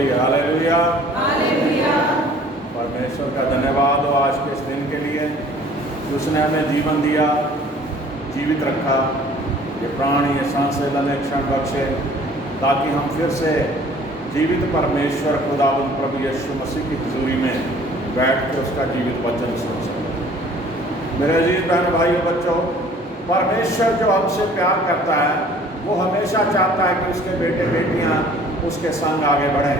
बोलिए hallelujah. Hallelujah. परमेश्वर का धन्यवाद हो आज के इस दिन के लिए, उसने हमें जीवन दिया, जीवित रखा, ये प्राण ये सांसें हमें क्षण बख्शे ताकि हम फिर से जीवित परमेश्वर खुदावंद प्रभु यीशु मसीह की हुजूरी में बैठ कर उसका जीवित वचन सुन सकें। मेरे अजीज बहन भाइयों बच्चों, परमेश्वर जो हमसे प्यार करता है वो हमेशा चाहता है कि उसके बेटे बेटियां उसके संग आगे बढ़ें,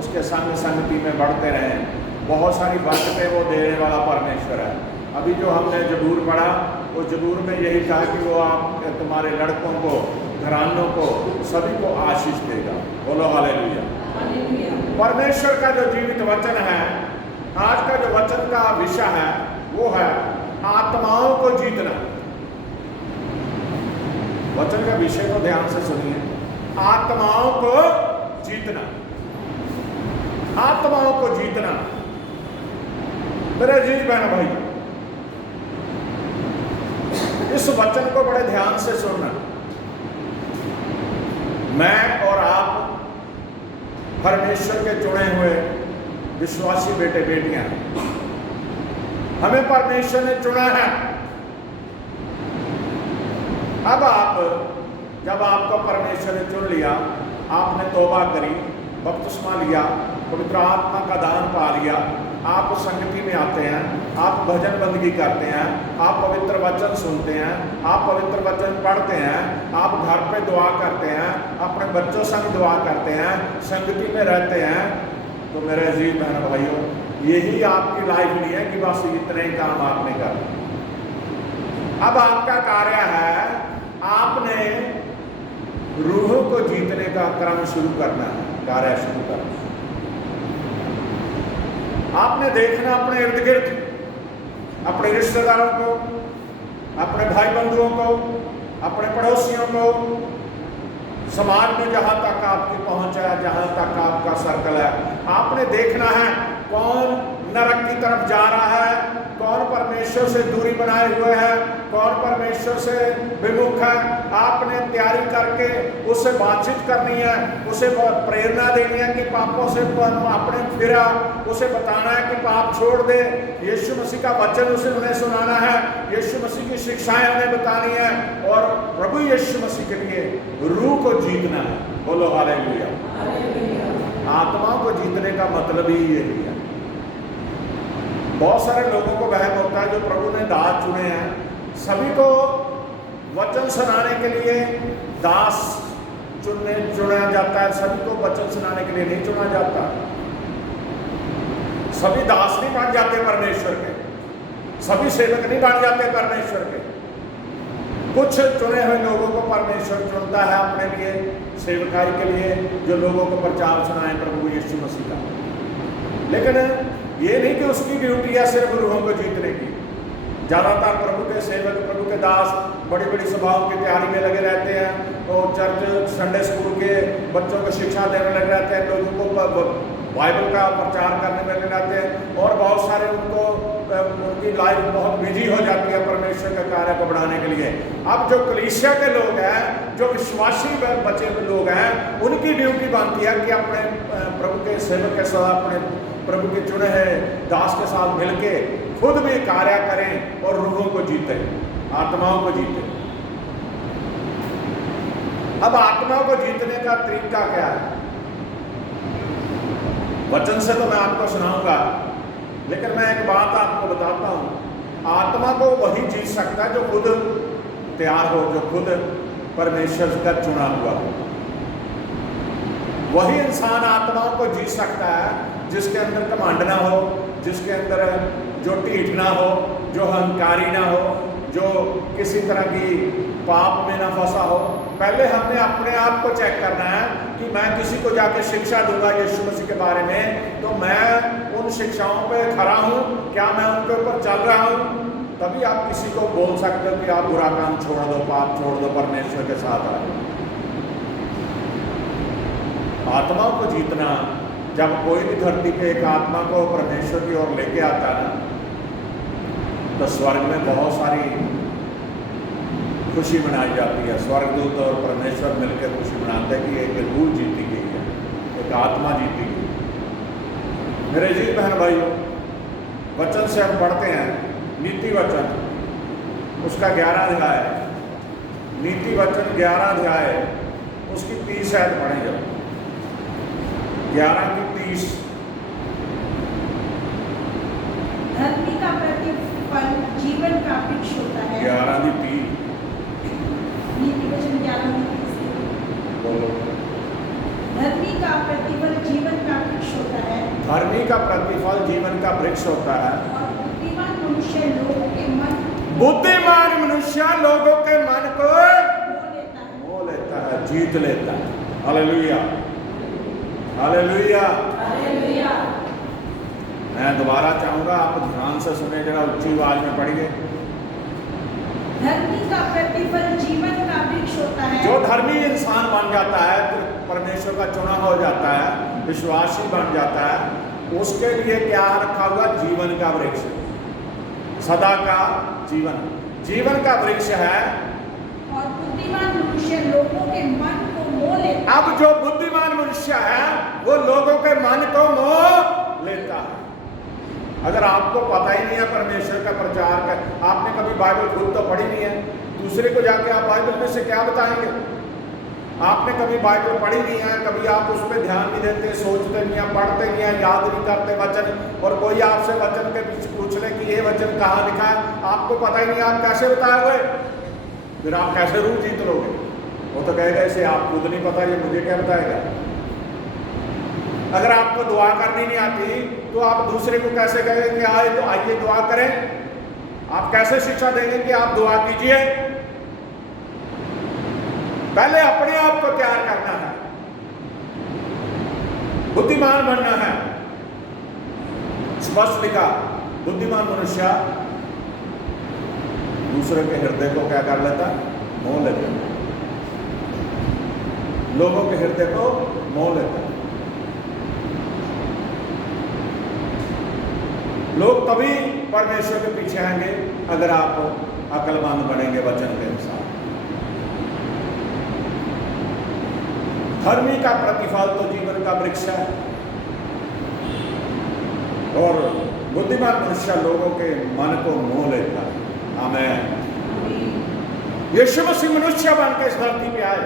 उसके संग संगति में बढ़ते रहें। बहुत सारी बरकतें वो देने वाला परमेश्वर है। अभी जो हमने जबूर पढ़ा, वो जबूर में यही था कि वो आप तुम्हारे लड़कों को, घरानों को, सभी को आशीष देगा। बोलो हालेलुया। परमेश्वर का जो जीवित वचन है, आज का जो वचन का विषय है वो है आत्माओं को जीतना। वचन का विषय को ध्यान से सुनिए, आत्माओं को जीतना, आत्माओं को जीतना। मेरे अजीज बहन भाई, इस वचन को बड़े ध्यान से सुनना। मैं और आप परमेश्वर के चुने हुए विश्वासी बेटे बेटियां, हमें परमेश्वर ने चुना है। अब आप, जब आपको परमेश्वर ने चुन लिया, आपने तौबा करी, बपतिस्मा लिया, पवित्र आत्मा का दान पा लिया, आप संगति में आते हैं, आप भजन बंदगी करते हैं, आप पवित्र वचन सुनते हैं, आप पवित्र वचन पढ़ते हैं, आप घर पे दुआ करते हैं, अपने बच्चों संग दुआ करते हैं, संगति में रहते हैं, तो मेरे अजीज बहन भाइयों, यही आपकी लाइफ नहीं है कि बस इतने ही काम आपने कर। अब आपका कार्य है, आपने रूह को जीतने का क्रम शुरू करना है, कार्य शुरू करना है। आपने देखना अपने इर्द गिर्द, अपने रिश्तेदारों को, अपने भाई बंधुओं को, अपने पड़ोसियों को, समाज में जहां तक आपकी पहुंच है, जहां तक आपका सर्कल है, आपने देखना है कौन नरक की तरफ जा रहा है, कौन परमेश्वर से दूरी बनाए हुए है, कौन परमेश्वर से विमुख है। आपने तैयारी करके उससे बातचीत करनी है, उसे प्रेरणा देनी है कि पापों से अपने फिरा, उसे बताना है कि पाप छोड़ दे, यीशु मसीह का वचन उसे उन्हें सुनाना है, यीशु मसीह की शिक्षाएं उन्हें बतानी है और प्रभु यीशु मसीह के लिए रूह को जीतना है। बोलो हालेलुया। आत्मा को जीतने का मतलब ही यही है। बहुत सारे लोगों को वहम होता है, जो प्रभु ने दास चुने हैं, सभी को वचन सुनाने के लिए दास चुना जाता है, सभी को वचन सुनाने के लिए नहीं चुना जाता। सभी दास नहीं बन जाते परमेश्वर के, सभी सेवक नहीं बन जाते परमेश्वर के। कुछ चुने हुए लोगों को परमेश्वर चुनता है अपने लिए, सेवकाई के लिए, जो लोगों को प्रचार सुनाए प्रभु यीशु मसीह का। लेकिन ये नहीं कि उसकी ड्यूटी है सिर्फ रूहों को जीतने की। ज़्यादातर प्रभु के सेवक, प्रभु के दास बड़ी बड़ी सभाओं की तैयारी में लगे रहते हैं, तो चर्च संडे स्कूल के बच्चों को शिक्षा देने लगे रहते हैं, लोगों को बाइबल का प्रचार करने में लगे रहते हैं, और बहुत सारे उनकी लाइफ बहुत बिजी हो जाती है परमेश्वर के कार्य को बढ़ाने के लिए। अब जो कलीसिया के लोग हैं, जो विश्वासी बचे हुए लोग हैं, उनकी ड्यूटी बनती है कि अपने प्रभु के सेवक के साथ, अपने प्रभु के चुने हैं दास के साथ मिलके खुद भी कार्य करें और रूहों को जीते, आत्माओं को जीते। अब आत्माओं को जीतने का तरीका क्या है? वचन से तो मैं आपको सुनाऊंगा, लेकिन मैं एक बात आपको बताता हूं। आत्मा को वही जीत सकता है जो खुद तैयार हो, जो खुद परमेश्वर का चुना हुआ हो। वही इंसान आत्माओं को जीत सकता है जिसके अंदर कमांड ना हो, जिसके अंदर जो ढीठ ना हो, जो अहंकारी ना हो, जो किसी तरह की पाप में ना फंसा हो। पहले हमने अपने आप को चेक करना है कि मैं किसी को जाके शिक्षा दूंगा यीशु मसीह के बारे में, तो मैं उन शिक्षाओं पे खरा हूँ क्या, मैं उनके ऊपर चल रहा हूँ? तभी आप किसी को बोल सकते हो कि आप बुरा काम छोड़ दो, पाप छोड़ दो, परमेश्वर के साथ आओ। आत्माओं को जीतना, जब कोई भी धरती पे एक आत्मा को परमेश्वर की ओर लेके आता है ना, तो स्वर्ग में बहुत सारी खुशी मनाई जाती है। स्वर्गदूत और परमेश्वर मिलकर खुशी मनाते हैं कि एक रूह जीती गई है, एक एक आत्मा जीती है। मेरे जी बहन भाइयों, वचन से हम पढ़ते हैं नीति वचन, उसका 11 अध्याय, नीति वचन 11 अध्याय, उसकी 30 आयत पढ़ें जब 11 की 30। धर्मी का प्रतिफल जीवन का वृक्ष होता है। 11 की 30 नीति वचन 11 की 30। बोलो। धर्मी का प्रतिफल जीवन का वृक्ष होता है। धर्मी का प्रतिफल जीवन का वृक्ष होता है। और बुद्धिमान मनुष्य लोगों के मन को मोह लेता है, जीत लेता है। Hallelujah, hallelujah. हालेलुया। मैं दोबारा चाहूंगा आप ध्यान से सुने, जरा ऊंची आवाज में पढ़िए। धर्मी का प्रतिफल जीवन का वृक्ष होता है। जो धर्मी इंसान बन जाता है, परमेश्वर का चुना हो जाता है, विश्वासी बन जाता है, उसके लिए क्या रखा हुआ? जीवन का वृक्ष, सदा का जीवन, जीवन का वृक्ष है। और बुद्धिमान मनुष्य लोगों के मन को मोह लेता है। अब जो बुद्धिमान मनुष्य है वो लोगों के मन को मोह लेता है। अगर आपको पता ही नहीं है परमेश्वर का प्रचार का, आपने कभी बाइबल खुद तो पढ़ी नहीं है, दूसरे को जाके आप बाइबल में से क्या बताएंगे? आपने कभी बाइबल पढ़ी नहीं है, कभी आप उस पर ध्यान नहीं देते, सोचते नहीं हैं, पढ़ते नहीं हैं, याद नहीं करते वचन, और कोई आपसे वचन के बीच पूछ ले कि ये वचन कहाँ लिखा है, आपको पता ही नहीं, आप कैसे बताए हुए? फिर आप कैसे रूह जीत लोगे? वो तो कहेगा इसे आप खुद नहीं पता, ये मुझे क्या बताएगा? अगर आपको दुआ करनी नहीं आती तो आप दूसरे को कैसे कहेंगे कि आए तो आइए दुआ करें? आप कैसे शिक्षा देंगे कि आप दुआ कीजिए? पहले अपने आप को तैयार करना है, बुद्धिमान बनना है। स्पष्ट लिखा, बुद्धिमान मनुष्य दूसरे के हृदय को क्या कर लेता? मोह लेता, लोगों के हृदय को मोह लेता। लोग तभी परमेश्वर के पीछे आएंगे अगर आप अक्लमंद बनेंगे वचन के अनुसार। धर्मी का प्रतिफल तो जीवन का वृक्ष है, और बुद्धिमान मनुष्य लोगों के मन को मोह लेता है। आमीन। यीशु मसीह मनुष्य बन के इस धरती पे आए,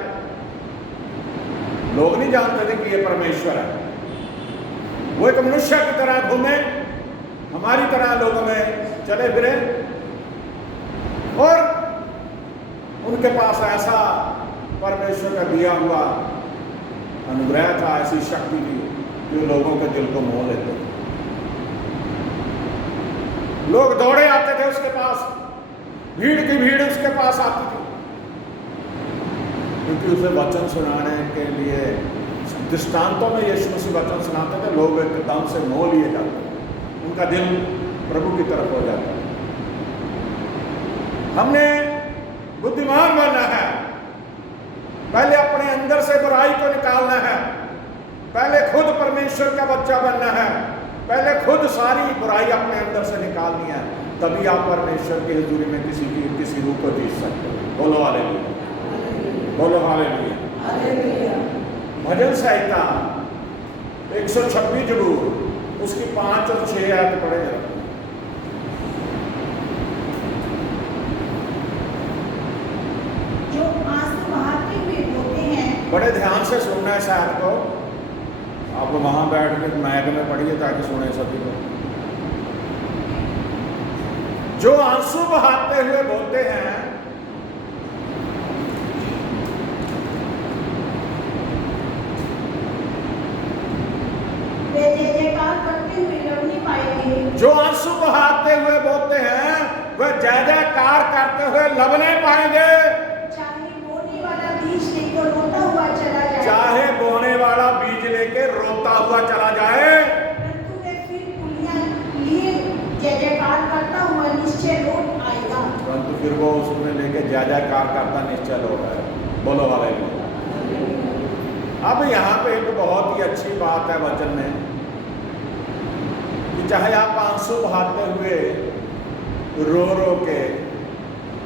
लोग नहीं जानते थे कि ये परमेश्वर है। वो एक मनुष्य की तरह घूमे, हमारी तरह लोगों में चले फिरे, और उनके पास ऐसा परमेश्वर का दिया हुआ अनुग्रह था, ऐसी शक्ति थी जो लोगों के दिल को मोह लेते थे। लोग दौड़े आते थे उसके पास, भीड़ की भीड़ उसके पास आती थी, क्योंकि उसे वचन सुनाने के लिए दृष्टांतों में यीशु मसीह वचन सुनाते थे। लोग एकदम से मोह लिए जाते, उनका दिल प्रभु की तरफ हो जाता है। हमने बुद्धिमान बनना है, पहले अपने अंदर से बुराई को निकालना है, पहले खुद परमेश्वर का बच्चा बनना है, पहले खुद सारी बुराई अपने अंदर से निकालनी है, तभी आप परमेश्वर की हुजूरी में किसी रूह को जीत सकते हो। बोलो हालेलुया, बोलो हालेलुया। भजन संहिता 126 जरूर, उसकी 5 और 6 आयत पढ़े जाते। जो आंसू बहाते हुए बोते हैं, बड़े ध्यान से सुनना है शायद को, आप वहां बैठ के मैक में पढ़िए ताकि सुने सभी को। जो आंसू बहाते हुए बोलते हैं, वे जय जयकार करते हुए लव नहीं पाएंगे। जो आंसू बहाते हुए बोलते हैं वह जय जयकार करते हुए लवने पाएंगे। चाहे बोने वाला बीज लेकर रोता हुआ चला जाए, चाहे बोने वाला बीज लेके रोता हुआ चला जाए, परंतु वे फिर पुलियां लिए जय जयकार करता हुआ निश्चय लौट आएगा। परंतु फिर वो उसमें लेके जय जयकार करता निश्चय लौट आएगा। बोलो हालेलुया। अब यहाँ पे एक बहुत ही अच्छी बात है वचन में कि चाहे आप आंसू बहाते हुए रो रो के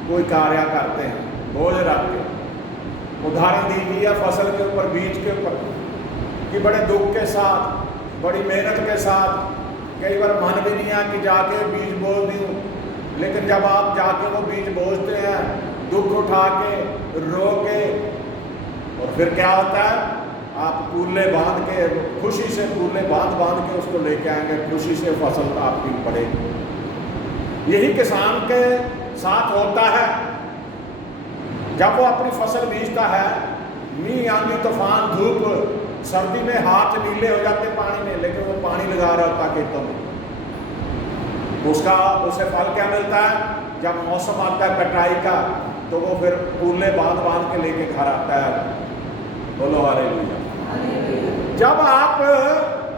कोई कार्य करते हैं, बोझ रख के, उदाहरण दीजिए फसल के ऊपर, बीज के ऊपर, कि बड़े दुख के साथ, बड़ी मेहनत के साथ, कई बार मन भी नहीं है कि जाके बीज बो दूँ, लेकिन जब आप जाके वो बीज बोते हैं दुख उठा के, रो के, और फिर क्या होता है, आप कूले बांध के, खुशी से कूले बांध बांध के उसको लेके आएंगे, खुशी से फसल आपकी पड़ेगी। यही किसान के साथ होता है। जब वो अपनी फसल बीजता है, मींह, आंधी, तूफान, धूप, सर्दी में हाथ नीले हो जाते पानी में, लेकिन वो पानी लगा रहा होता खेतों में, उसे फल क्या मिलता है? जब मौसम आता है कटाई का, तो वो फिर कूले बांध बांध के लेके घर आता है। बोलो हालेलुया। जब आप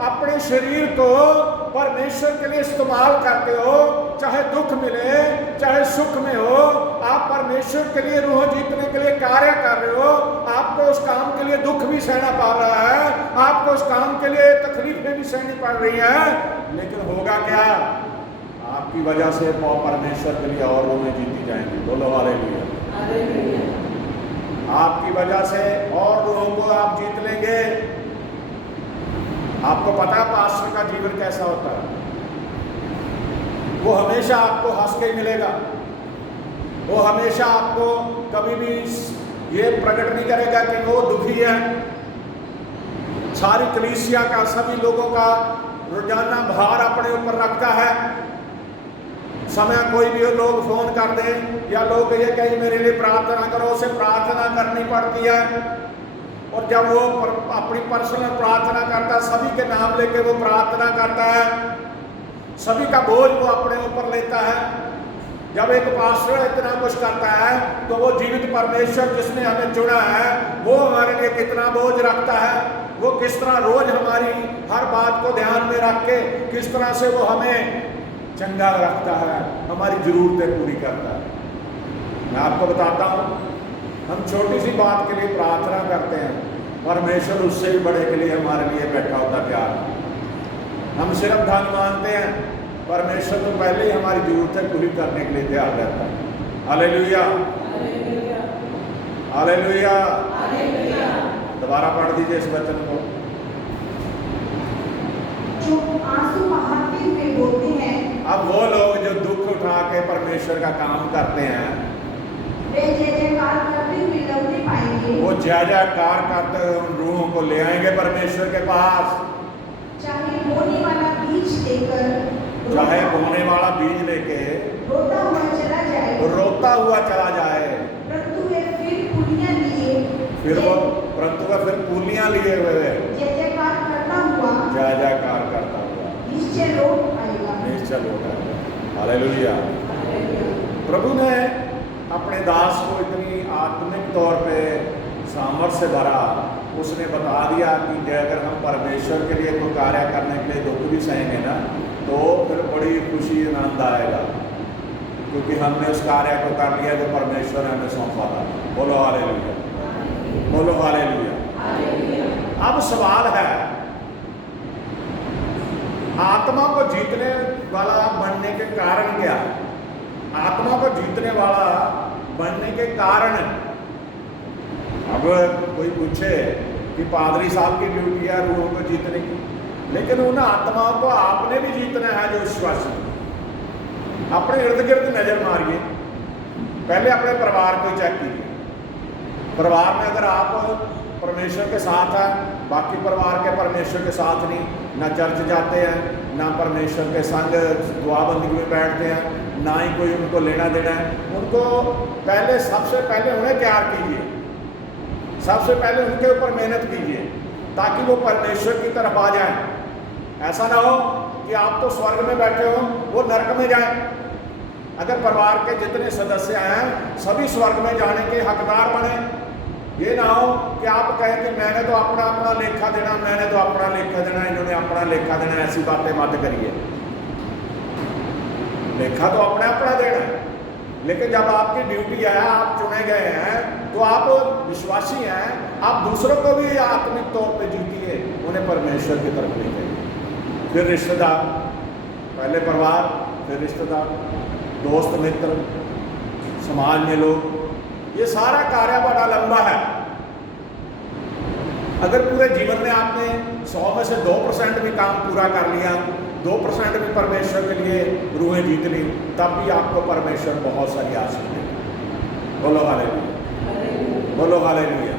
अपने शरीर को परमेश्वर के लिए इस्तेमाल करते हो, चाहे दुख मिले चाहे सुख में हो, आप परमेश्वर के लिए रूह जीतने के लिए कार्य कर रहे हो। आपको उस काम के लिए दुख भी सहना पड़ रहा है, आपको उस काम के लिए तकलीफें भी सहनी पड़ रही हैं, लेकिन होगा क्या? आपकी वजह से परमेश्वर के लिए और रूहें जीती जाएंगी। बोलो हालेलुया। आपकी वजह से और रूहों को आप जीत लेंगे। आपको पता है पास्टर का जीवन कैसा होता है? वो हमेशा आपको हंस के ही मिलेगा। वो हमेशा आपको कभी भी ये प्रकट नहीं करेगा कि वो दुखी है। सारी कलीसिया का, सभी लोगों का रोजाना भार अपने ऊपर रखता है। समय कोई भी लोग फोन कर दें या लोग ये कहीं मेरे लिए प्रार्थना करो, उसे प्रार्थना करनी पड़ती है। और जब वो अपनी पर्सनल प्रार्थना करता है, सभी के नाम लेके वो प्रार्थना करता है, सभी का बोझ वो अपने ऊपर लेता है। जब एक पास्टर इतना कुछ करता है, तो वो जीवित परमेश्वर जिसने हमें चुना है, वो हमारे लिए कितना बोझ रखता है। वो किस तरह रोज हमारी हर बात को ध्यान में रख के किस तरह से वो हमें चंगा रखता है, हमारी जरूरतें पूरी करता है। मैं आपको बताता हूँ, हम छोटी सी बात के लिए प्रार्थना करते हैं, परमेश्वर उससे भी बड़े के लिए हमारे लिए बैठा होता प्यार। हम सिर्फ धन मानते हैं, परमेश्वर तो पहले ही हमारी जरूरतें पूरी करने के लिए तैयार रहता है। Hallelujah, hallelujah. दोबारा पढ़ दीजिए इस वचन को। जो आंसू बहाते हुए बोलते हैं, अब वो लोग जो दुख उठा के परमेश्वर का काम करते हैं, वे जय जयकार करते हुए लौटे पाएंगे। वो जय जयकार करते हुए उन रूहों को ले आएंगे परमेश्वर के पास। चाहे बोने वाला बीज लेकर, चाहे बोने वाला बीज लेके रोता हुआ चला जाए, रोता हुआ चला जाए, परंतु वे फिर पुलियां लिए, परंतु वह फिर पुलियां लिए हुए जय जयकार करता हुआ, जय जयकार करता हुआ निश्चय लौट आएगा। निश्चय लौट आएगा। हालेलुया। प्रभु ने अपने दास को इतनी आत्मिक तौर पे सामर्थ्य से भरा, उसने बता दिया कि अगर हम परमेश्वर के लिए कोई कार्य करने के लिए दुख भी सहेंगे ना, तो फिर बड़ी खुशी आनंद आएगा, क्योंकि हमने उस कार्य को कर लिया जो परमेश्वर ने हमें सौंपा था। बोलो हालेलुया, बोलो हालेलुया। अब सवाल है, आत्मा को जीतने वाला बनने के कारण क्या? आत्मा को जीतने वाला बनने के कारण, अब कोई पूछे कि पादरी साहब की ड्यूटी है रूहों को जीतने की, लेकिन उन आत्माओं को आपने भी जीतना है जो विश्वासी। अपने इर्द गिर्द नजर मारिए, पहले अपने परिवार को चेक कीजिए। परिवार में अगर आप परमेश्वर के साथ हैं, बाकी परिवार के परमेश्वर के साथ नहीं, ना चर्च जाते हैं, ना परमेश्वर के संग दुआबंदी में बैठते हैं, ना ही कोई उनको लेना देना है, उनको पहले सबसे पहले उन्हें तैयार कीजिए, सबसे पहले उनके ऊपर मेहनत कीजिए ताकि वो परमेश्वर की तरफ आ जाएं। ऐसा ना हो कि आप तो स्वर्ग में बैठे हो, वो नरक में जाएं। अगर परिवार के जितने सदस्य हैं सभी स्वर्ग में जाने के हकदार बने। ये ना हो कि आप कहें कि मैंने तो अपना अपना लेखा देना, मैंने तो अपना लेखा देना, इन्होंने अपना लेखा देना, ऐसी बातें मत करिए। लेखा तो अपना अपना देना है, लेकिन जब आपकी ड्यूटी है, आप चुने गए हैं, तो आप विश्वासी हैं, आप दूसरों को भी आत्मिक तौर पे जीतिए, उन्हें परमेश्वर की तरफ ले जाइए। फिर रिश्तेदार, पहले परिवार, फिर रिश्तेदार, दोस्त मित्र, समाज में लोग, ये सारा कार्य बड़ा लंबा है। अगर पूरे जीवन में आपने 100 में से 2% भी काम पूरा कर लिया, 2% भी परमेश्वर के लिए रूहें जीत ली, तब भी आपको परमेश्वर बहुत सारी आशीष देगा। बोलो हालेलुया, बोलो हालेलुया।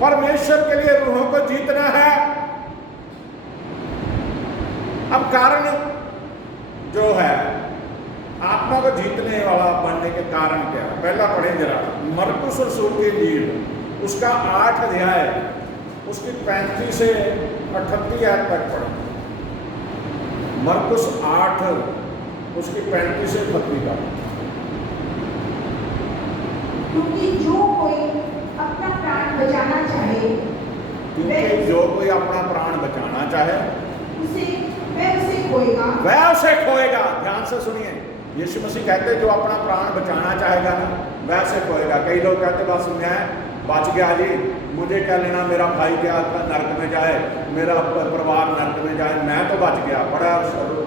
परमेश्वर के लिए रूहों को जीतना है। अब कारण जो है आत्मा को जीतने वाला बनने के कारण क्या, पहला पढ़े जरा मरकुस रसूल की इंजील उसका 8 अध्याय उसकी 35 से 38 आयत तक पढ़े। मरकुस 8 उसकी 35 से 38 तक। क्योंकि जो कोई अपना प्राण बचाना चाहे, क्योंकि जो कोई अपना प्राण बचाना चाहे वह उसे खोएगा, वह उसे खोएगा। ध्यान से सुनिए, यीशु मसीह कहते जो अपना प्राण बचाना चाहेगा ना वह उसे खोएगा। कई लोग कहते बस मैं बच गया जी, मुझे क्या लेना, मेरा भाई क्या नरक में जाए, मेरा परिवार नरक में जाए, मैं तो बच गया।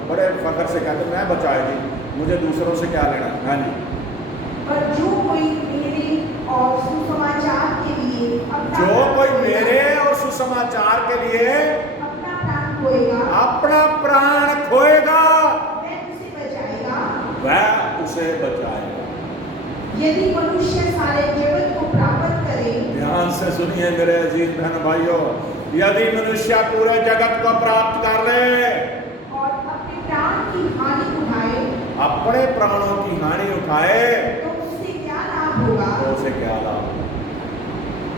बड़े फख्र से कहते मैं बचाए जी, मुझे दूसरों से क्या लेना। हाँ जी। पर जो कोई मेरे और सुसमाचार के लिए अपना प्राण खोएगा वह उसे बचाएगा। यदि मनुष्य सारे जगत को प्राप्त करे, ध्यान से सुनिए मेरे अजीज बहन भाइयों, यदि मनुष्य पूरे जगत को प्राप्त कर ले और अपने प्राण की हानि उठाए, अपने प्राणों की हानि उठाए, तो उससे क्या लाभ होगा? तो उसे क्या लाभ होगा?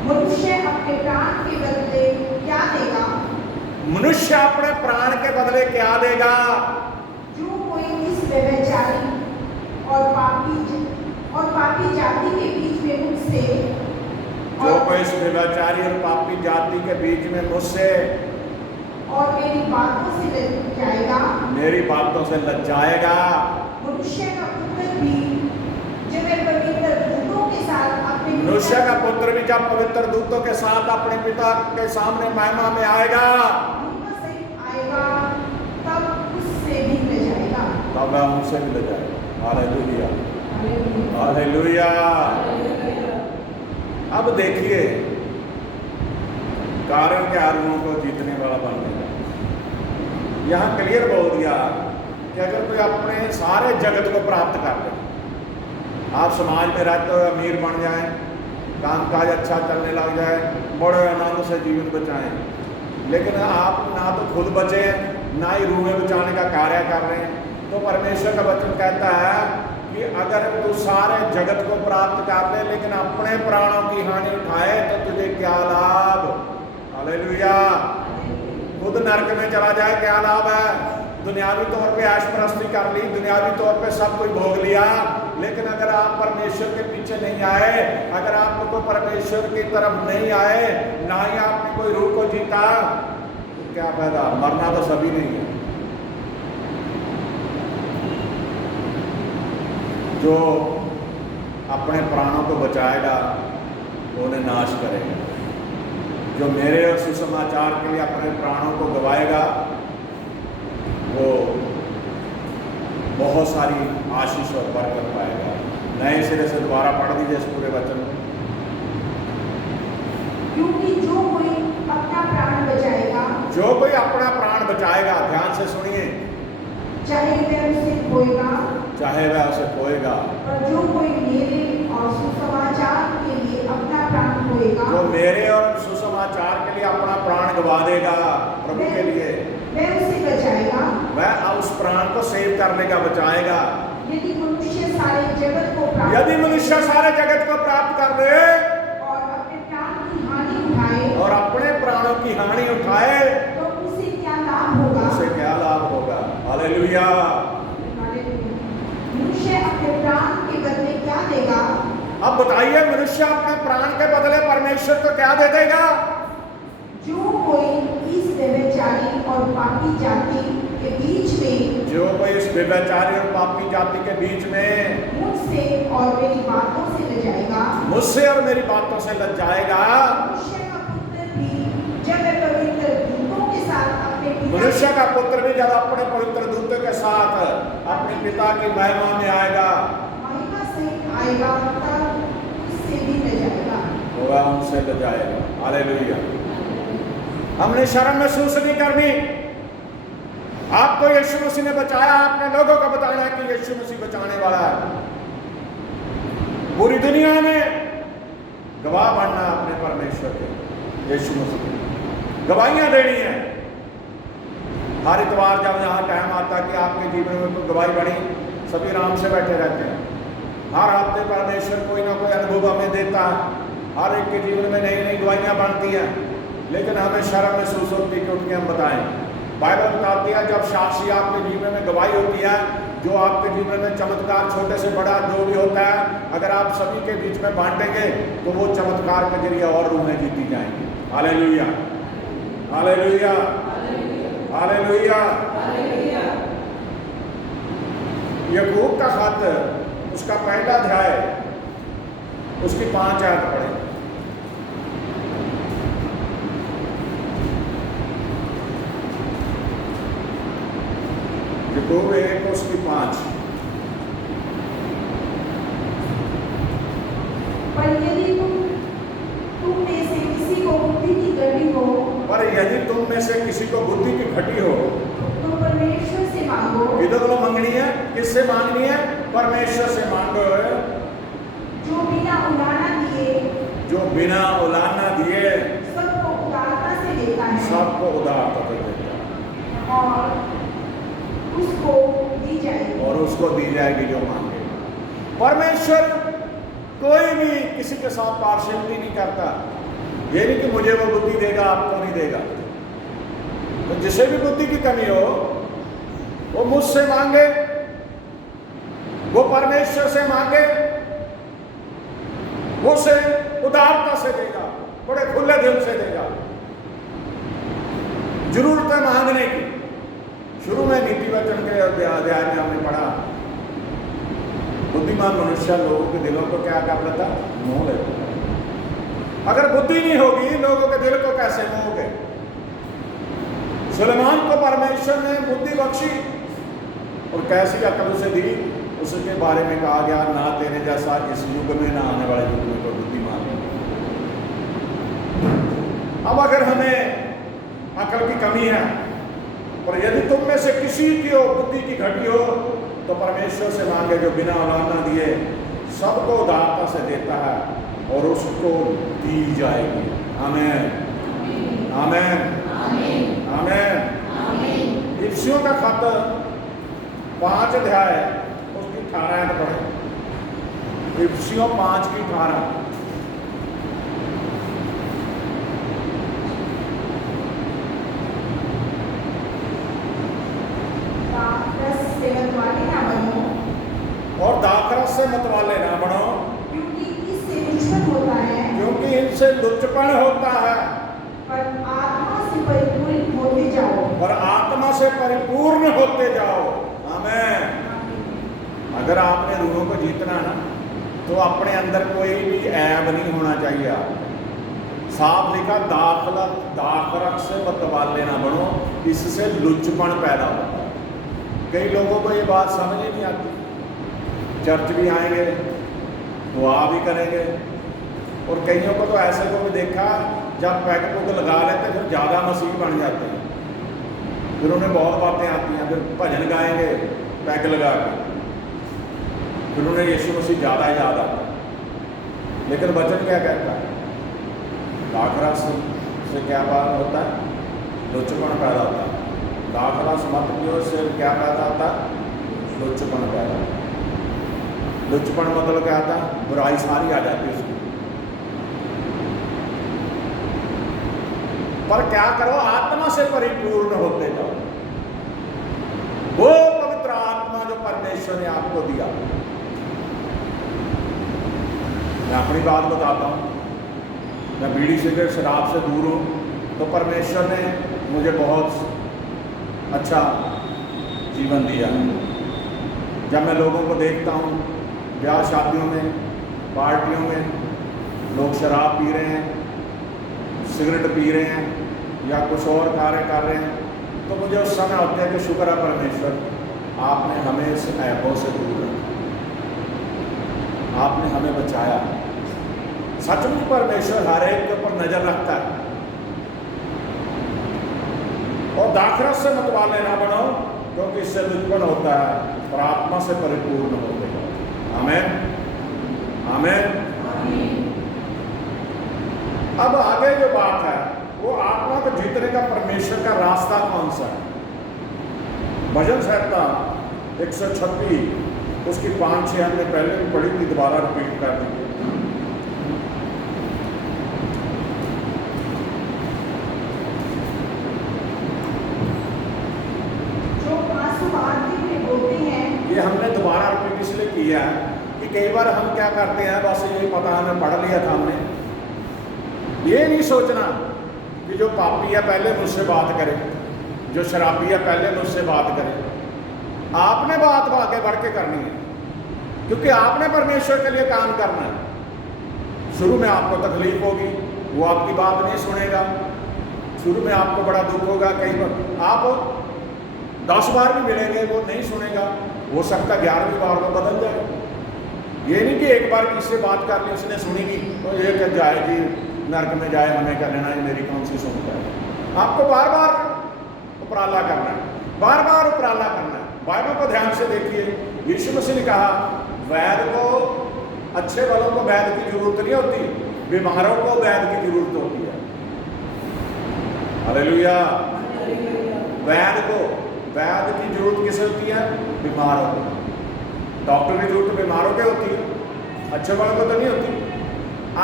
मनुष्य अपने प्राण के बदले क्या देगा? मनुष्य अपने प्राण के बदले क्या देगा? जो कोई इस व्यभिचारी और पापी जाति के बीच में मुझसे, जो कोई इस व्यभिचारी और पापी जाति के बीच में मुझसे और मेरी बातों से लजाएगा, मनुष्य का पुत्र भी जब पवित्र दूतों के साथ के साथ अपने पिता के सामने महिमा में आएगा, तब उससे भी लजाएगा। तब वह उनसे भी लजाएगा। Hallelujah, hallelujah. अब देखिए कारण क्या रूहों को जीतने वाला बनने का। यहाँ क्लियर बोल दिया कि अगर कोई अपने सारे जगत को प्राप्त कर ले, आप समाज में रहते हुए अमीर बन जाएं, कामकाज अच्छा चलने लग जाए, बड़े आनंद से जीवन बचाएं, लेकिन आप ना तो खुद बचे ना ही रूहें बचाने का कार्य कर रहे हैं, तो परमेश्वर का वचन कहता है कि अगर तू सारे जगत को प्राप्त कर ले लेकिन अपने प्राणों की हानि उठाए तो तुझे क्या लाभ? हालेलुया। खुद नरक में चला जाए क्या लाभ है? दुनियावी तौर पे ऐशप्रस्ती कर ली, दुनियावी तौर पे सब कुछ भोग लिया, लेकिन अगर आप परमेश्वर के पीछे नहीं आए, अगर आप को परमेश्वर की तरफ नहीं आए, ना ही आपने कोई रूह को जीता, तो क्या फायदा? मरना तो सभी नहीं है। जो अपने प्राणों को बचाएगा वो उन्हें नाश करेगा, जो मेरे और सुसमाचार के लिए अपने प्राणों को गवाएगा वो बहुत सारी आशीष और बरकत पाएगा। नए सिरे से दोबारा पढ़ दीजिए इस पूरे वचन में। क्योंकि जो कोई अपना प्राण बचाएगा, ध्यान से सुनिए, चाहे वह उसे खोएगा, और जो कोई मेरे और सुसमाचार के लिए अपना प्राण खोएगा, जो मेरे और सुसमाचार के लिए अपना प्राण गवा देगा प्रभु के लिए, वह उसे बचाएगा। वह उस प्राण को सेव करने का बचाएगा। यदि मनुष्य सारे जगत को प्राप्त कर ले और अपने प्राण की हानि उठाए, और अपने प्राणों की हानि उठाए, तो उसे क्या लाभ होगा? उसे क्या लाभ होगा? हालेलुया। मनुष्य अपने प्राण के बदले क्या देगा? अब बताइए, मनुष्य अपने प्राण के बदले परमेश्वर को क्या दे देगा? जो कोई इस व्यभिचारी और पापी जाति के बीच में, जो कोई इस व्यभिचारी और पापी जाति के बीच में मुझसे और मेरी बातों से लजाएगा, मुझसे और मेरी बातों से लज जाएगा, मनुष्य का पुत्र भी जब पवित्र दूतों के साथ अपने दूतों के साथ अपने पिता की महिमा में आएगा, महिमा से आएगा, तब उससे भी लजाएगा। तो वह उनसे लजाएगा। हालेलुया। हमने शर्म महसूस नहीं करनी। आपको यीशु मसीह ने बचाया, आपने लोगों को बताना है कि यीशु मसीह बचाने वाला है। पूरी दुनिया में गवाह बनना अपने परमेश्वर के, यीशु मसीह गवाहियां देनी है। हर इतवार जब यहाँ टाइम आता कि आपके जीवन में कोई गवाही बनी, सभी आराम से बैठे रहते हैं। हर हफ्ते परमेश्वर कोई ना कोई अनुभव हमें देता है। हर एक के जीवन में नई नई गवाहियां बनती हैं, लेकिन हमें शर्म महसूस होती है कि उठ के हम बताएं। बाइबल बताती है जब साक्षी आपके जीवन में गवाही होती है, जो आपके जीवन में चमत्कार छोटे से बड़ा जो भी होता है, अगर आप सभी के बीच में बांटेंगे तो वो चमत्कार के जरिए और रूहें जीती जाएंगी। Hallelujah, hallelujah, hallelujah. याकूब का खत, उसका पहला अध्याय, उसकी 5 आयत पढ़े। याकूब 1 उसकी 5। पर यदि तुम में से किसी को बुद्धि की घटी हो, पर यदि तुम में से किसी को बुद्धि की घटी हो तो परमेश्वर से मांगो। इधर को मांगनी है, किससे मांगनी है? परमेश्वर से मांगो, जो बिना उलाना दिए, जो बिना उलाना दिए सबको उदारता से देता है, सबको उदारता से देता है, और उसको दी जाएगी, और उसको दी जाएगी जो मांगे। परमेश्वर कोई भी किसी के साथ पार्शियलिटी नहीं करता। ये नहीं कि मुझे वो बुद्धि देगा, आपको नहीं देगा। तो जिसे भी बुद्धि की कमी हो वो मुझसे मांगे, वो परमेश्वर से मांगे, वो उसे उदारता से देगा, बड़े खुले दिल से देगा। जरूरत है मांगने की। शुरू में नीति वचन के अध्याय में हमने पढ़ा, बुद्धिमान मनुष्य लोगों के दिलों को क्या कर लेता? मोह लेता। अगर बुद्धि नहीं होगी, लोगों के दिल को कैसे मोहोगे? सुलेमान को परमेश्वर ने बुद्धि बख्शी और कैसी अकल उसे दी, उसके बारे में कहा गया, ना तेरे जैसा इस युग में ना आने वाले युग में कोई बुद्धिमान नहीं। अब अगर हमें अकल की कमी है, और यदि तुम में से किसी की हो बुद्धि की घटी हो, तो परमेश्वर से मांगे जो बिना औलाना दिए सबको उदारता से देता है, और उसको दी जाएगी। आमीन, आमीन, आमीन। इफिसियों का खत 5 अध्याय उसकी 18 आयत पढ़े। इफिसियों 5 की 18। और दाखरस से मतवाले ना बनो, क्योंकि इससे दुश्मन होता है, क्योंकि इनसे लुचपन होता है। पर आत्मा से परिपूर्ण होते जाओ, और आत्मा से परिपूर्ण होते जाओ। आमीन। अगर आपने रूहों को जीतना ना, तो अपने अंदर कोई भी ऐब नहीं होना चाहिए। साफ लिखा, दाखरस से मतवाले ना बनो, इससे लुचपन पैदा होता है। कई लोगों को ये बात समझ ही नहीं आती। चर्च भी आएंगे, दुआ भी करेंगे, और कईयों को तो ऐसे को भी देखा, जब पैग पुग लगा लेते फिर ज़्यादा मसीह बन जाते हैं। फिर उन्हें बहुत बातें आती हैं, फिर भजन गाएंगे पैग लगा के, फिर उन्हें यीशु मसीह ज़्यादा याद आता है। लेकिन वचन क्या कहता है? दाखरस से क्या बात होता है? लुचपन पैदा होता है। दाखरस मत पियो से क्या पैदा होता है? लुचपन पैदा होता है। लुचपन मतलब क्या आता है? बुराई सारी आ जाती है उसमें। पर क्या करो? आत्मा से परिपूर्ण होते जाओ। वो पवित्र आत्मा जो परमेश्वर ने आपको दिया। मैं अपनी बात बताता हूँ, मैं बीड़ी सिगरेट शराब से दूर हूँ, तो परमेश्वर ने मुझे बहुत अच्छा जीवन दिया। जब मैं लोगों को देखता हूँ ब्याह शादियों में, पार्टियों में, लोग शराब पी रहे हैं, सिगरेट पी रहे हैं, या कुछ और कार्य कर रहे हैं, तो मुझे उस समय होता है कि शुक्र है परमेश्वर, आपने हमें इस ऐपों से दूर रखा, आपने हमें बचाया। सचमुच परमेश्वर हर एक के ऊपर नजर रखता है। और दाखरस से मतवाले ना बनो, क्योंकि इससे दुश्मन होता है, और आत्मा से परिपूर्ण होते हैं। आमीन, आमीन। अब आगे जो बात है वो आत्मा को जीतने का परमेश्वर का रास्ता कौन सा है। भजन संहिता 136 उसकी 5-6 हमने पहले भी पढ़ी थी, दोबारा रिपीट कर दी। ये हमने दोबारा रिपीट इसलिए किया है कि कई बार हम क्या करते हैं, बस ये पता हमें पढ़ लिया था हमने, ये नहीं सोचना कि जो पापी है पहले मुझसे बात करे, जो शराबी है पहले मुझसे बात करे। आपने बात आगे बढ़ के करनी है, क्योंकि आपने परमेश्वर के लिए काम करना है। शुरू में आपको तकलीफ होगी, वो आपकी बात नहीं सुनेगा, शुरू में आपको बड़ा दुख होगा, कई बार आप 10 बार भी मिलेंगे वो नहीं सुनेगा, हो सकता 11वीं बार वो बदल जाए। ये नहीं कि एक बार किससे बात कर ली उसने सुनी नहीं तो ये कह जाएगी नरक में जाए, हमें कर लेना है, मेरी कौन सी सुनता है। आपको बार बार उपराला करना है, बार बार उपराला करना है। बाइबल को ध्यान से देखिए, यीशु मसीह ने कहा वैद्य को, अच्छे वालों को वैद्य की जरूरत नहीं होती, बीमारों को वैद्य की जरूरत होती है। हालेलुया। वैद्य की जरूरत किसे होती है? बीमारों को। डॉक्टर की जरूरत बीमारों के होती है, अच्छे वालों को तो नहीं होती।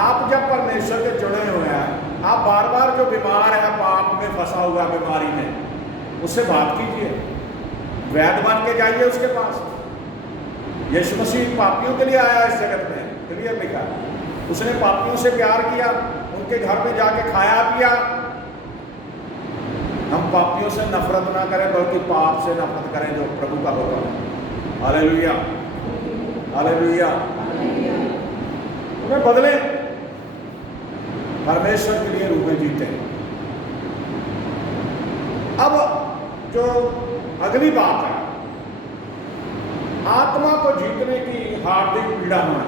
आप जब परमेश्वर के चुने हुए हैं, आप बार बार जो बीमार है, पाप में फंसा हुआ बीमारी में, उससे बात कीजिए, वैद्य बन के जाइए उसके पास। यीशु मसीह पापियों के लिए आया इस जगत में, क्लियर लिखा। उसने पापियों से प्यार किया, उनके घर में जाके खाया पिया। हम पापियों से नफरत ना करें, बल्कि पाप से नफरत करें जो प्रभु का होगा। Hallelujah, hallelujah. उन्हें बदले, परमेश्वर के लिए रूप में जीते। अब जो अगली बात है, आत्मा को जीतने की हार्दिक पीड़ा होना,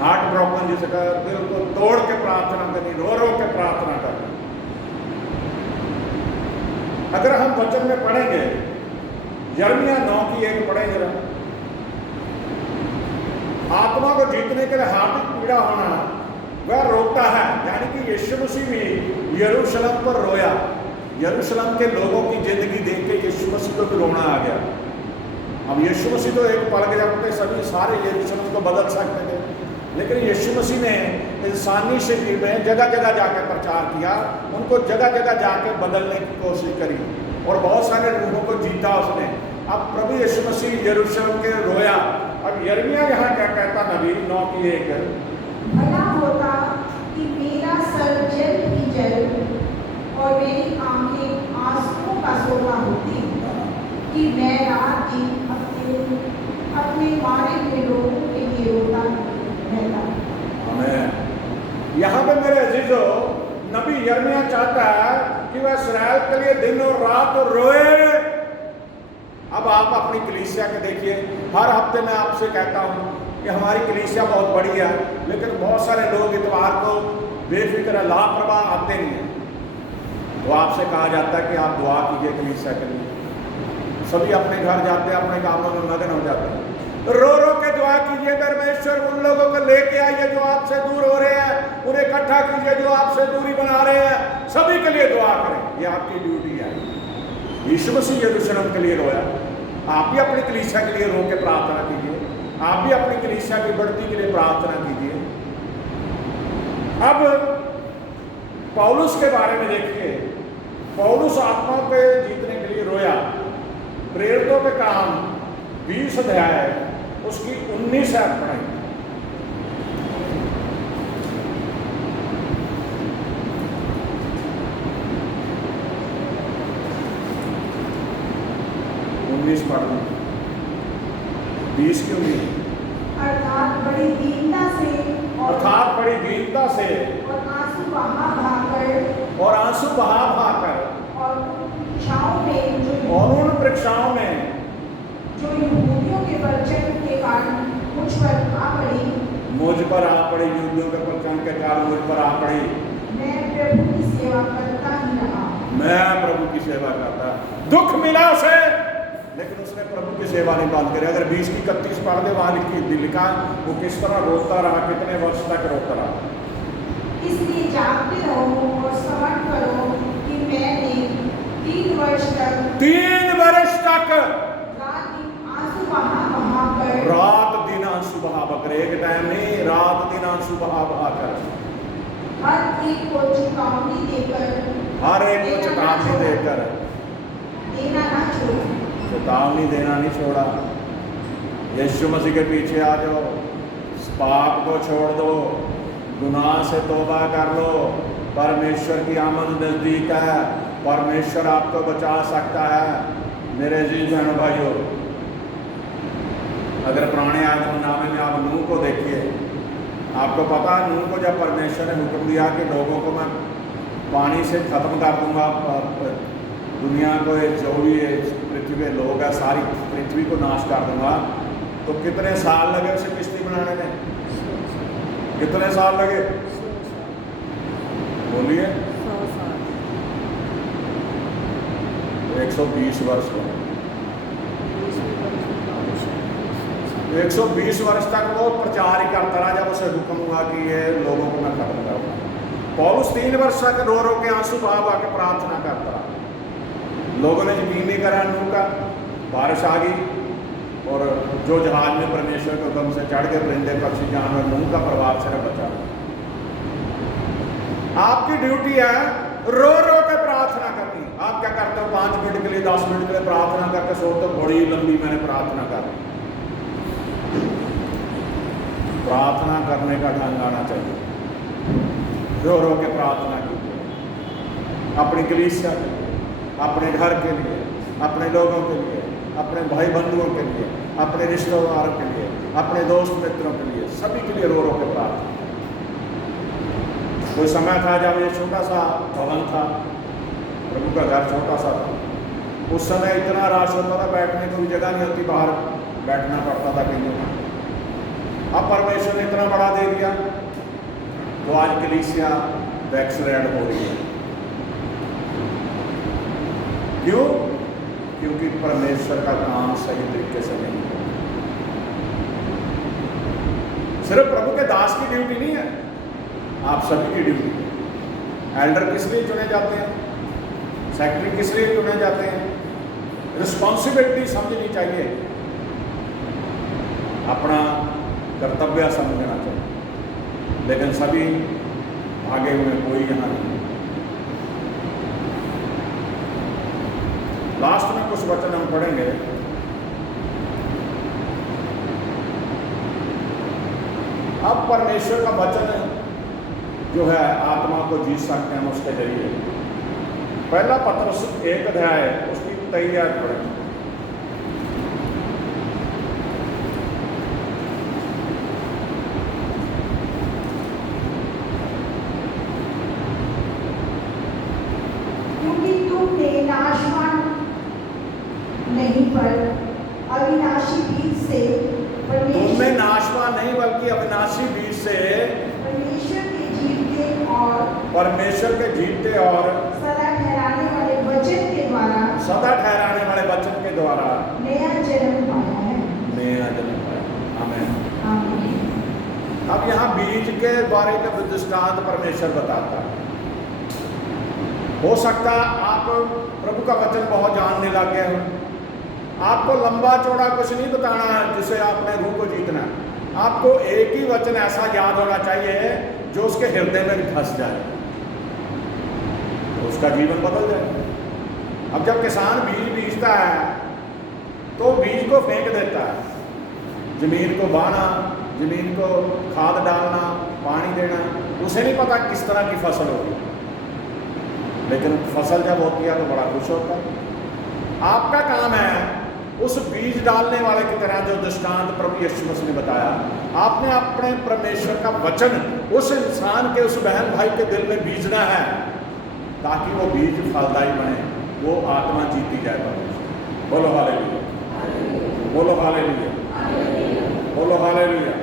हार्ट ब्रोकन जिसे कहते, दिल को तोड़ के प्रार्थना करनी, रो रो के प्रार्थना करनी। अगर हम वचन में पढ़ेंगे, यिर्मयाह 9:1 पढ़ेंगे ना, आत्मा को जीतने के लिए हार्दिक पीड़ा होना वह रोकता है। यानी कि यीशु मसीह भी यरूशलेम पर रोया, यरूशलेम के लोगों की जिंदगी देख के यीशु मसीह को भी रोना आ गया। अब यीशु मसीह तो एक पल के जाते सभी सारे यरूशलेम को बदल सकते थे, लेकिन यीशु मसीह ने इंसानी शरीर में जगह जगह जाकर प्रचार किया, उनको जगह जगह जाकर बदलने की कोशिश करी और बहुत सारे रूहों को जीता उसने। अब प्रभु यीशु मसीह यरूशलेम के रोया। अब यिर्मयाह यहाँ क्या कहता, नबी 9:1, भला होता कि मेरा सर जल की जल और मेरी आंखें आंसुओं का सोना होती, कि मैं रात दिन अपने मारे हुए लोगों के लिए रोता रहता। आमीन। यहाँ पे मेरे अजीजों, नबी यिर्मयाह चाहता है कि वह इस्राएल के लिए दिन और रात रोए। अब आप अपनी कलीसिया के देखिए, हर हफ्ते मैं आपसे कहता हूँ कि हमारी कलीसिया बहुत बड़ी है, लेकिन बहुत सारे लोग इतवार को बेफिक्र लापरवाह आते नहीं हैं। तो आपसे कहा जाता है कि आप दुआ कीजिए कलीसिया के लिए। सभी अपने घर जाते हैं, अपने कामों में मगन हो जाते हैं। रो रो के दुआ कीजिए, परमेश्वर उन लोगों को लेके आइए जो आपसे दूर हो रहे हैं, उन्हें इकट्ठा कीजिए जो आपसे दूरी बना रहे हैं। सभी के लिए दुआ करें, ये आपकी ड्यूटी है। यीशु मसीह यरूशलेम के लिए रोया, आप भी अपनी कलीसिया के लिए रो के प्रार्थना कीजिए, आप भी अपनी कलीसिया की बढ़ती के लिए प्रार्थना कीजिए। अब पौलुस के बारे में देखिए, पौलुस आत्मा पे जीतने के लिए रोया। प्रेरितों के काम 20 अध्याय उसकी 19 ऐप पढ़ेंगे। पढ़ 20 क्यों नहीं? अर्थात बड़ी दीनता से और आंसू बहा भाकर और उन परीक्षाओं में जो यहूदियों के वचन के कारण मुझ पर आ पड़ी, मुझ पर आ पड़ी, युद्धों के प्रचंड के काल मुझ पर आ पड़ी। मैं प्रभु की सेवा करता ही रहा। मैं प्रभु की सेवा करता, दुख मिला उसे, लेकिन उसने प्रभु की सेवा नहीं बंद करी। अगर 20 की 31 पढ़ दे, वहां लिखा वो किस तरह रोता रहा, कितने वर्ष तक रोता रहा। इसलिए जागते रहो और स्मरण करो कि मैंने 3 वर्ष तक रात दिन आंसू बहाकर रात दिन आंसू बहाकर, एक टाइम नहीं, रात दिन आंसू बहाकर हर एक को चेतावनी देकर देना ना छोड़ा। चेतावनी देना नहीं छोड़ा। यीशु मसीह के पीछे आ जाओ, पाप को छोड़ दो, गुनाह से तौबा कर लो। परमेश्वर की आमद नजदीक है, परमेश्वर आपको बचा सकता है। मेरे अजीज बहनों भाइयों, अगर पुराने आदमनामे में आप नूह को देखिए, आपको पता है नूह को जब परमेश्वर ने हुक्म दिया कि लोगों को मैं पानी से खत्म कर दूंगा, दुनिया को जो भी पृथ्वी पे लोग है सारी पृथ्वी को नाश कर दूंगा, तो कितने साल लगे उसे किश्ती बनाने में? कितने साल लगे? बोलिए। 120 वर्ष लगे। 120 वर्ष तक वो प्रचार ही करता रहा, जब उसे हुक्म हुआ कि ये लोगों को मैं खत्म करूंगा। पौलुस 3 वर्ष तक रो रो के आंसू बहा के प्रार्थना करता रहा। लोगों ने यकीन नहीं करा नूह का, बारिश आ गई और जो जहाज में परमेश्वर के हुक्म से चढ़ गए परिंदे पक्षी जानवर, नूह का प्रभाव सिर्फ बचा। आपकी ड्यूटी है रो रो के प्रार्थना करनी। आप क्या करते हो? 5 मिनट के लिए 10 मिनट के लिए प्रार्थना करके सो, तो बड़ी लंबी मैंने प्रार्थना कर। प्रार्थना करने का ढंग आना चाहिए। रो रो के प्रार्थना कीजिए, अपनी कलीसिया के लिए, अपने घर के लिए, अपने लोगों के लिए, अपने भाई बंधुओं के लिए, अपने रिश्तेदारों के लिए, अपने दोस्त मित्रों के लिए, सभी के लिए रो रो के प्रार्थना। कोई समय था जब ये छोटा सा भवन था, प्रभु का घर छोटा सा था, उस समय इतना रश होता था, बैठने को भी जगह नहीं होती, बाहर बैठना पड़ता था कहीं। अब परमेश्वर ने इतना बड़ा दे दिया, तो आज कलीसिया बैकस्लाइड हो रही है। क्यों? क्योंकि परमेश्वर का काम सही तरीके से नहीं है। सिर्फ प्रभु के दास की ड्यूटी नहीं है, आप सभी की ड्यूटी है। एल्डर किस लिए चुने जाते हैं? सेक्रेटरी किस लिए चुने जाते हैं? रिस्पॉन्सिबिलिटी समझनी चाहिए, अपना कर्तव्य समझना चाहिए, लेकिन सभी भागे हुए, कोई यहाँ नहीं। लास्ट में कुछ वचन हम पढ़ेंगे। अब परमेश्वर का वचन जो है आत्मा को जीत सकते हैं उसके जरिए। पहला पत्रस 1 अध्याय उसकी 23 आयत पढ़ें। क्योंकि तुमने नाशवान नहीं पर अविनाशी बीज से तुमने नाशवान नहीं बल्कि अविनाशी बीज से परमेश्वर के जीवते और सदा ठहराने वाले वचन के द्वारा नया जन्म पाया। आमीन। अब यहाँ बीज के बारे में दृष्टांत परमेश्वर बताता है। हो सकता आप प्रभु का वचन बहुत जानने लग गए हो, आपको लंबा चौड़ा कुछ नहीं बताना है जिसे आपने रूह को जीतना है। आपको एक ही वचन ऐसा याद होना चाहिए जो उसके हृदय में धंस जाए, तो उसका जीवन बदल जाए। अब जब किसान बीज बीजता है तो बीज को फेंक देता है, जमीन को बाना, जमीन को खाद डालना, पानी देना, उसे नहीं पता किस तरह की फसल होगी, लेकिन फसल जब होती है तो बड़ा खुश होता है। आपका काम है उस बीज डालने वाले की तरह जो दृष्टांत प्रभु यीशु मसीह ने बताया, आपने अपने परमेश्वर का वचन उस इंसान के, उस बहन भाई के दिल में बीजना है, ताकि वो बीज फलदायी बने, वो आत्मा जीती जाए। बोलो हालेलुया, बोलो हालेलुया, बोलो हालेलुया।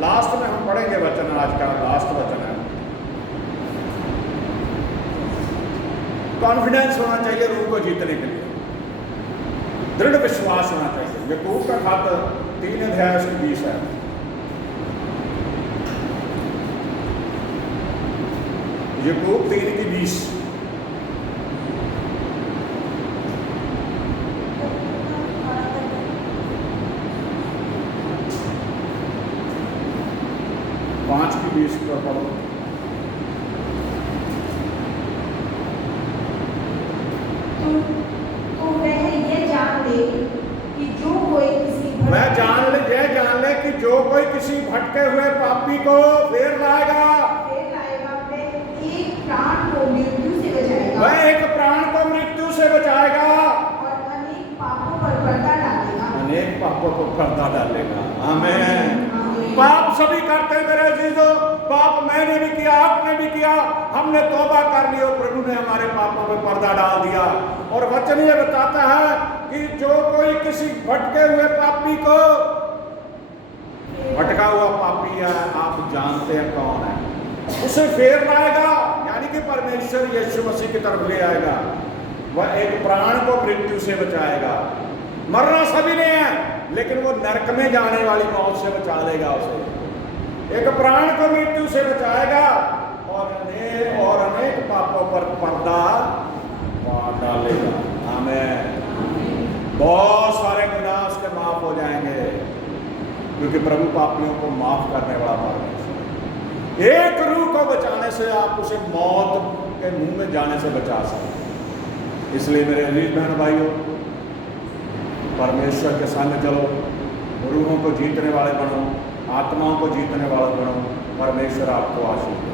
लास्ट में हम पढ़ेंगे वचन, आज का लास्ट वचन है। कॉन्फिडेंस होना चाहिए रूह को जीतने के लिए, दृढ़ विश्वास होना चाहिए। याकूब का खत 3 अध्याय उसकी 20 है। याकूब 3 की 20। पांच की 20 पर पढ़ो। तो वह ये जान ले कि जो कोई किसी वह जान ले कि जो कोई किसी भटके हुए पापी को फेर लाएगा, वह एक प्राण को मृत्यु से बचाएगा, वह एक प्राण को मृत्यु से बचाएगा और अनेक पापों पर पर्दा डालेगा, अनेक पापों को पर्दा डालेगा। आमीन। आमीन। पाप सभी करते हैं मेरे अजीजों, पाप मैंने भी किया, आपने भी किया। हमने तौबा कर ली और प्रभु ने हमारे पापों पे पर्दा डाल दिया। और वचन ये बताता है कि जो कोई किसी भटके हुए पापी को, भटका हुआ पापी है, आप जानते हैं कौन है, उसे फेर लाएगा, यानी कि परमेश्वर यीशु मसीह की तरफ ले आएगा। वह एक प्राण को मृत्यु से बचाएगा। मरना सभी ने है, लेकिन वो नरक में जाने वाली मौत से बचा लेगा उसे। एक प्राण को मृत्यु से बचाएगा और अनेक पापों पर पर्दा डालेगा। आमीन। बहुत सारे गुनाह उसके माफ हो जाएंगे, क्योंकि प्रभु पापियों को माफ करने वाला परमेश्वर। एक रूह को बचाने से आप उसे मौत के मुंह में जाने से बचा सकते। इसलिए मेरे अजीज बहन भाइयों, परमेश्वर के संग चलो, रूहों को जीतने वाले बनो, आत्माओं को जीतने वाले बनो। परमेश्वर आपको आशीष दे।